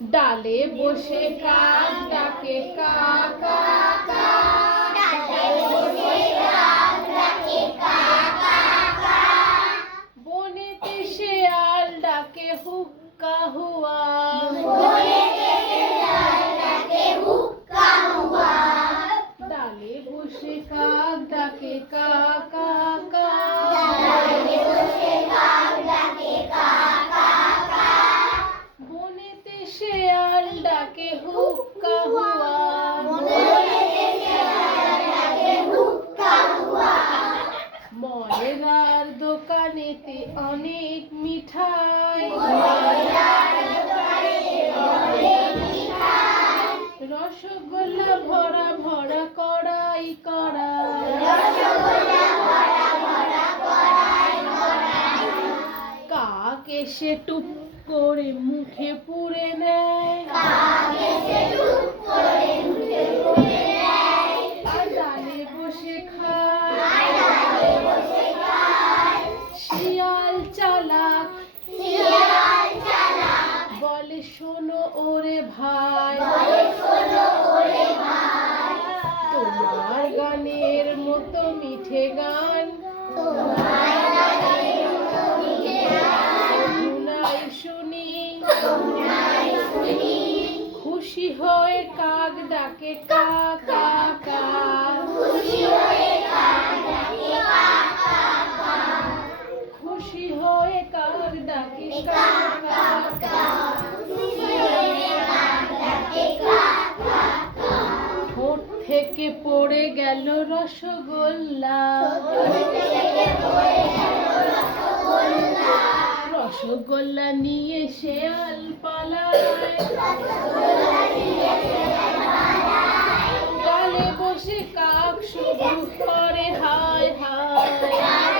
ডালে বসে কাক ডাকে কা কা কা, বনেতে শেয়াল ডাকে হুক্কা হুয়া, ডালে বসে কাক ডাকে কা কা কা, বনেতে শেয়াল ডাকে হুক্কা হুয়া। ময়রার দোকানেতে অনেক মিঠাই, রসগোল্লা ভরা ভরা কড়াই কড়াই, কাক এসে টুপ করে মুখে পুরে নেয়, আর ডালে বসে খায়। শিয়াল চালাক বলে শোনো ওরে ভাই, তোমার গানের মতো মিঠে গান শুনাই শুনি, খুশি হয়ে কাক ডাকে কা কা কা, খুশি হয়ে কাক ডাকে কা কা কা। ঠোঁট থেকে পড়ে গেল রসগোল্লা, রসগোল্লা নিয়ে শেয়াল পালায়, ডালে বসে কাক শুধু করে হায় হায়।